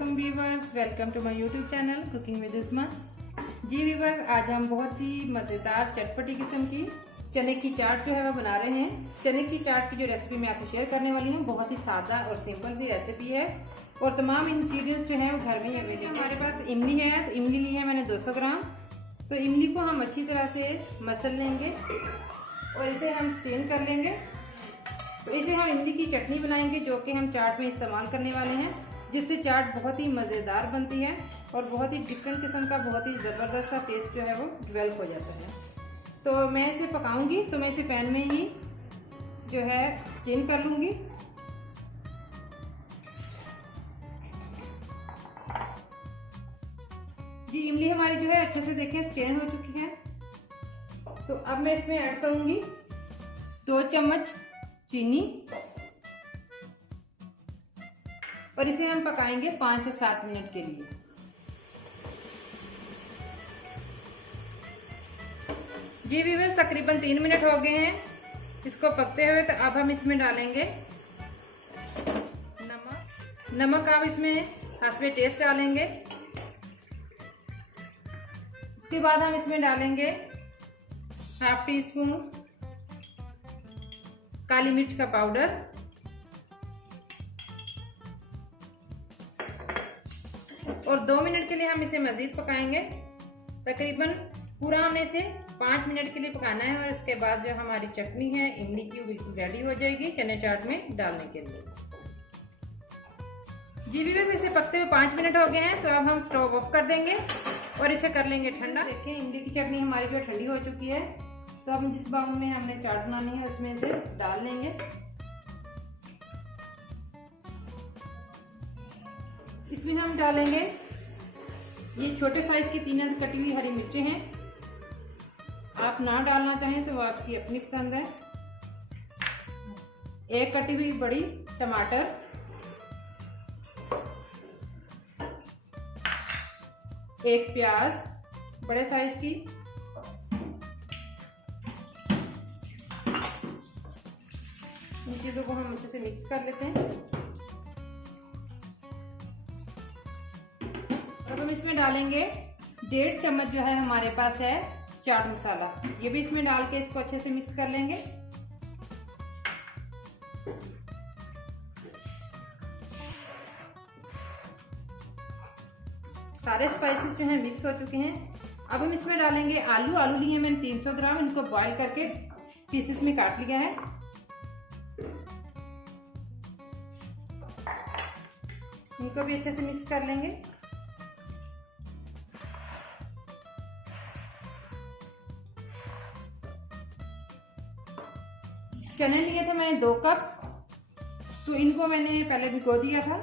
वालेकुम viewers, welcome to my YouTube channel cooking with Usma. Ji viewers, आज हम बहुत ही मज़ेदार चटपटी किस्म की चने की चाट जो है वो बना रहे हैं। चने की चाट की जो रेसिपी मैं आपसे शेयर करने वाली हूँ बहुत ही सादा और सिंपल सी रेसिपी है और तमाम इंग्रेडिएंट्स जो है वो घर में ही अवेलेबल है। हमारे पास इमली है, तो इमली ली है मैंने 200 ग्राम। तो इमली को हम अच्छी तरह से मसल लेंगे और इसे हम स्टीम कर लेंगे। तो इसे हम इमली की चटनी बनाएंगे जो कि हम चाट में इस्तेमाल करने वाले हैं, जिससे चाट बहुत ही मज़ेदार बनती है और बहुत ही डिफरेंट किस्म का बहुत ही ज़बरदस्त सा टेस्ट जो है वो डेवलप हो जाता है। तो मैं इसे पकाऊंगी, तो मैं इसे पैन में ही जो है स्टीम कर लूँगी। जी इमली हमारी जो है अच्छे से देखें स्टीम हो चुकी है। तो अब मैं इसमें ऐड करूँगी 2 चम्मच चीनी और इसे हम पकाएंगे 5 से 7 मिनट के लिए। जी व्यूअर्स, तकरीबन 3 मिनट हो गए हैं इसको पकते हुए। तो अब हम इसमें डालेंगे नमक आप इसमें हस्बे टेस्ट डालेंगे। उसके बाद हम इसमें डालेंगे 1/2 टीस्पून काली मिर्च का पाउडर और 2 मिनट के लिए हम इसे मजीद पकाएंगे। तकरीबन पूरा हमने इसे 5 मिनट के लिए पकाना है और इसके बाद जो हमारी चटनी है इमली की बिल्कुल रेडी हो जाएगी चने चाट में डालने के लिए। जी व्यूअर्स, इसे पकते हुए 5 मिनट हो गए हैं। तो अब हम स्टोव ऑफ कर देंगे और इसे कर लेंगे ठंडा। देखिए इमली की चटनी हमारी जो ठंडी हो चुकी है। तो अब जिस बाउल में हमने चाट बनानी है उसमें से डाल लेंगे। इसमें हम डालेंगे ये छोटे साइज की 3 कटी हुई हरी मिर्चें हैं। आप ना डालना चाहें तो वो आपकी अपनी पसंद है। 1 कटी हुई बड़ी टमाटर, 1 प्याज बड़े साइज की, इन चीजों को हम अच्छे से मिक्स कर लेते हैं। अब हम इसमें डालेंगे 1.5 चम्मच जो है हमारे पास है चाट मसाला। ये भी इसमें डाल के इसको अच्छे से मिक्स कर लेंगे। सारे स्पाइसेस जो हैं मिक्स हो चुके हैं। अब हम इसमें डालेंगे आलू लिए मैंने 300 ग्राम। इनको बॉईल करके पीसेस में काट लिया है। इनको भी अच्छे से मिक्स कर लेंगे। चने लिए थे मैंने 2 कप, तो इनको मैंने पहले भिगो दिया था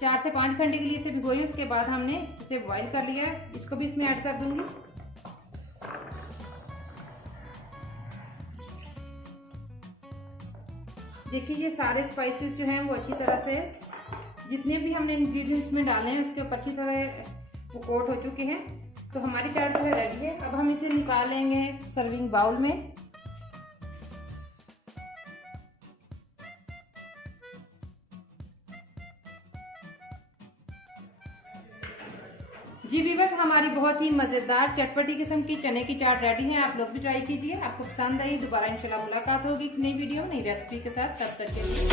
4 से 5 घंटे के लिए इसे भिगोई। उसके बाद हमने इसे बॉईल कर लिया है। इसको भी इसमें ऐड कर दूंगी। देखिए ये सारे स्पाइसेस जो हैं वो अच्छी तरह से जितने भी हमने इंग्रेडिएंट्स में डाले हैं उसके ऊपर अच्छी तरह वो कोट हो चुके हैं। तो हमारी चाट जो है रेडी है। अब हम इसे निकाल लेंगे सर्विंग बाउल में। जी व्यूअर्स, हमारी बहुत ही मज़ेदार चटपटी किस्म की चने की चाट रेडी है। आप लोग भी ट्राई कीजिए। आपको पसंद आई। दोबारा इंशाल्लाह मुलाकात होगी नई वीडियो नई रेसिपी के साथ। तब तक के लिए